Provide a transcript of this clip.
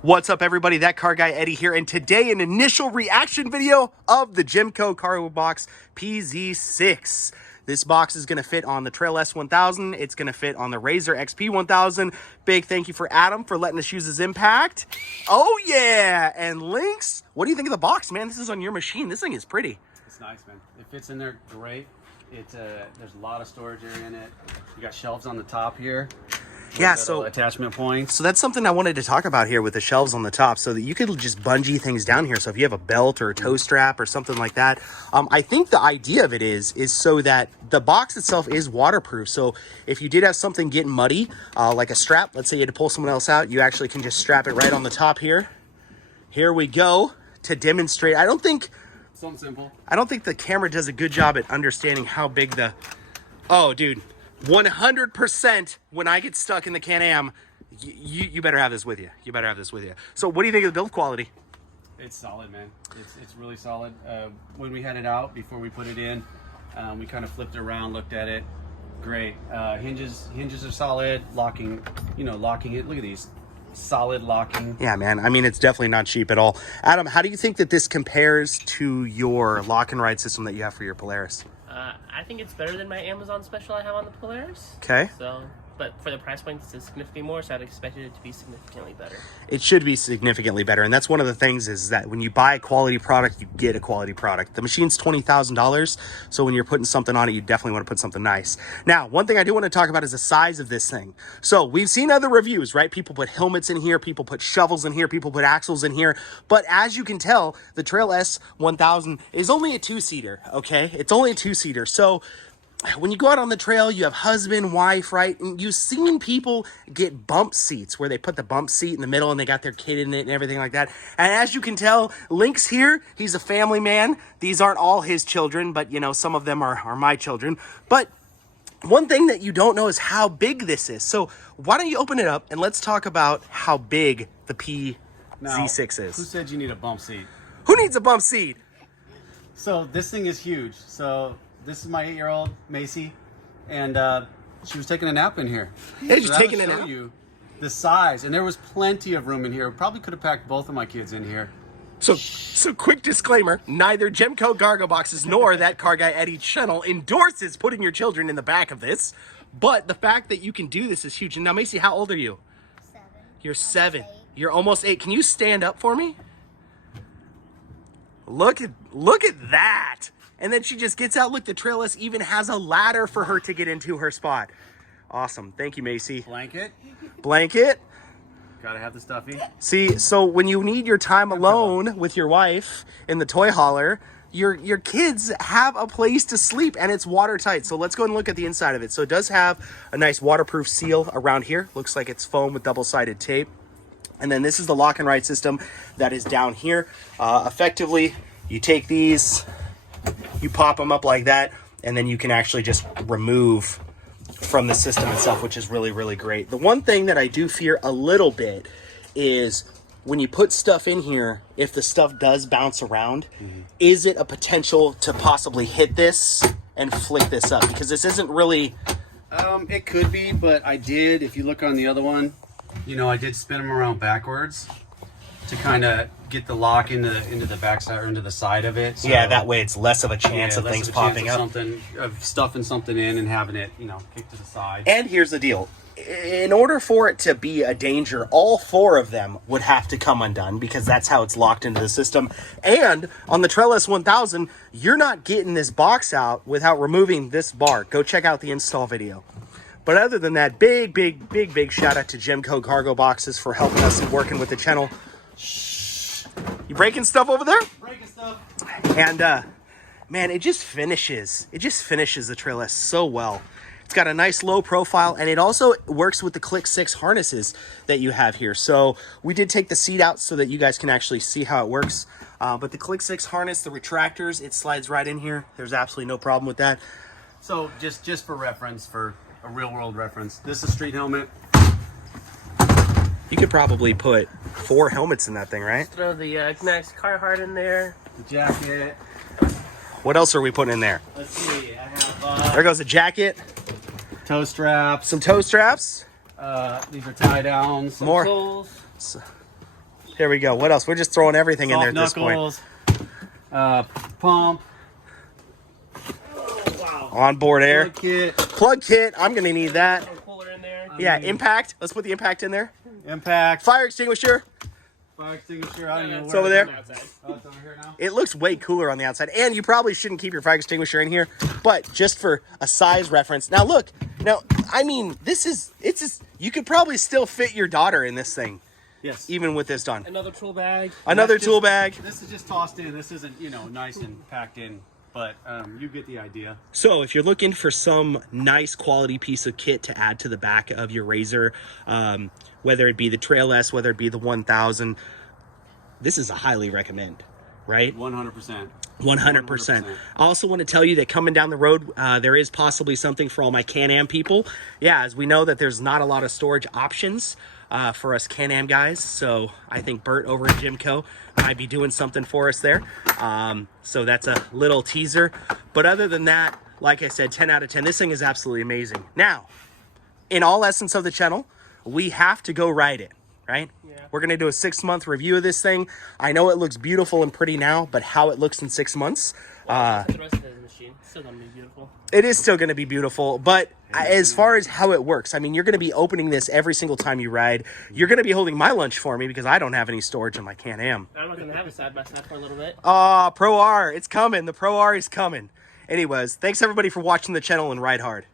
What's up, everybody? That car guy Eddie here, and today an initial reaction video of the Jemco cargo box pz6. This box is going to fit on the Trail S1000. It's going to fit on the Razor XP1000. Big thank you for Adam for letting us use his impact. Oh yeah, and Lynx, what do you think of the box, man? This is on your machine. This thing is pretty. It's nice, man. It fits in there great. There's a lot of storage area in it. You got shelves on the top here. Yeah, so attachment points. So that's something I wanted to talk about here with the shelves on the top, so that you could just bungee things down here. So if you have a belt or a toe strap or something like that, I think the idea of it is so that the box itself is waterproof. So if you did have something getting muddy, like a strap, let's say you had to pull someone else out, you actually can just strap it right on the top here. Here we go to demonstrate. Something simple. I don't think the camera does a good job at understanding how big the... Oh, dude. 100% when I get stuck in the Can-Am, you better have this with you. You better have this with you. So what do you think of the build quality? It's solid, man. It's really solid. When we had it out, before we put it in, we kind of flipped it around, looked at it. Great. Hinges are solid. Locking it. Look at these. Solid locking. Yeah, man. I mean, it's definitely not cheap at all. Adam, how do you think that this compares to your lock and ride system that you have for your Polaris? I think it's better than my Amazon special I have on the Polaris. Okay. So, but for the price point, it's significantly more, so I'd expect it to be significantly better. It should be significantly better, and that's one of the things is that when you buy a quality product, you get a quality product. The machine's $20,000, so when you're putting something on it, you definitely want to put something nice. Now, one thing I do want to talk about is the size of this thing. So we've seen other reviews, right? People put helmets in here, people put shovels in here, people put axles in here, but as you can tell, the Trail S1000 is only a two-seater, okay? It's only a two-seater, so when you go out on the trail, you have husband, wife, right? And you've seen people get bump seats where they put the bump seat in the middle and they got their kid in it and everything like that. And as you can tell, Lynx here, he's a family man. These aren't all his children, but you know, some of them are my children. But one thing that you don't know is how big this is. So why don't you open it up and let's talk about how big the pz6 is. Who said you need a bump seat? Who needs a bump seat? So this thing is huge. So this is my 8-year-old Macy, and she was taking a nap in here. Yeah, she's taking a nap. Show you the size, and there was plenty of room in here. Probably could have packed both of my kids in here. So quick disclaimer, neither Jemco cargo boxes nor that car guy Eddie channel endorses putting your children in the back of this, but the fact that you can do this is huge. And now, Macy, how old are you? 7. You're 7. You're almost 8. Can you stand up for me? Look at that. And then she just gets out. Look, the Trail S even has a ladder for her to get into her spot. Awesome. Thank you, Macy. Blanket. Gotta have the stuffy. See, so when you need your time alone with your wife in the toy hauler, your kids have a place to sleep, and it's watertight. So let's go and look at the inside of it. So it does have a nice waterproof seal around here. Looks like it's foam with double-sided tape. And then this is the lock and ride system that is down here. Effectively, you take these, you pop them up like that, and then you can actually just remove from the system itself, which is really, really great. The one thing that I do fear a little bit is when you put stuff in here, if the stuff does bounce around, is it a potential to possibly hit this and flick this up? Because this isn't really... It could be, but I did, if you look on the other one, you know, I did spin them around backwards to kind of get the lock into the backside or into the side of it. So, yeah, that way it's less of a chance of things popping up. Of stuffing something in and having it, you know, kicked to the side. And here's the deal. In order for it to be a danger, all 4 of them would have to come undone because that's how it's locked into the system. And on the Trail S1000, you're not getting this box out without removing this bar. Go check out the install video. But other than that, big shout out to Jemco Cargo Boxes for helping us and working with the channel. You breaking stuff over there? Breaking stuff. And man, it just finishes the Trail S so well. It's got a nice low profile, and it also works with the pz6 harnesses that you have here. So we did take the seat out so that you guys can actually see how it works. But the pz6 harness, the retractors, it slides right in here. There's absolutely no problem with that. So just for reference, for a real world reference, this is a street helmet. You could probably put 4 helmets in that thing, right? Throw the nice Carhartt in there. The jacket. What else are we putting in there? Let's see. I have there goes a jacket. Toe straps. Some toe straps. These are tie downs. More. Tools. Here we go. What else? We're just throwing everything in there Soft at this point. knuckles, pump, Wow. Onboard air. plug kit, Plug kit. I'm going to need that. Some cooler in there. Yeah, impact. Let's put the impact in there. impact, Fire extinguisher. fire extinguisher. I don't know It's where over there. Outside. Oh, it's over here now. It looks way cooler on the outside. And you probably shouldn't keep your fire extinguisher in here. But just for a size reference. Now, look. Now, I mean, you could probably still fit your daughter in this thing. Yes. Even with this done. Another tool bag. Another That's tool just- bag. This is just tossed in. This isn't, nice and packed in. But you get the idea. So if you're looking for some nice quality piece of kit to add to the back of your Razor, whether it be the Trail S, whether it be the 1000, this is a highly recommend, right? 100%. 100%. I also want to tell you that coming down the road, there is possibly something for all my Can-Am people. Yeah, as we know that there's not a lot of storage options for us Can-Am guys. So I think Bert over at Jemco might be doing something for us there. So that's a little teaser. But other than that, like I said, 10 out of 10. This thing is absolutely amazing. Now, in all essence of the channel, we have to go ride it, right? Yeah. We're going to do a 6-month review of this thing. I know it looks beautiful and pretty now, but how it looks in 6 months, The rest of the machine. It's still gonna be beautiful. it is still going to be beautiful. But as far as how it works, I mean, you're going to be opening this every single time you ride. You're going to be holding my lunch for me because I don't have any storage in my Can-Am. I'm not gonna have a side by side for a little bit. Pro R, it's coming. The Pro R is coming. Anyways, thanks everybody for watching the channel and ride hard.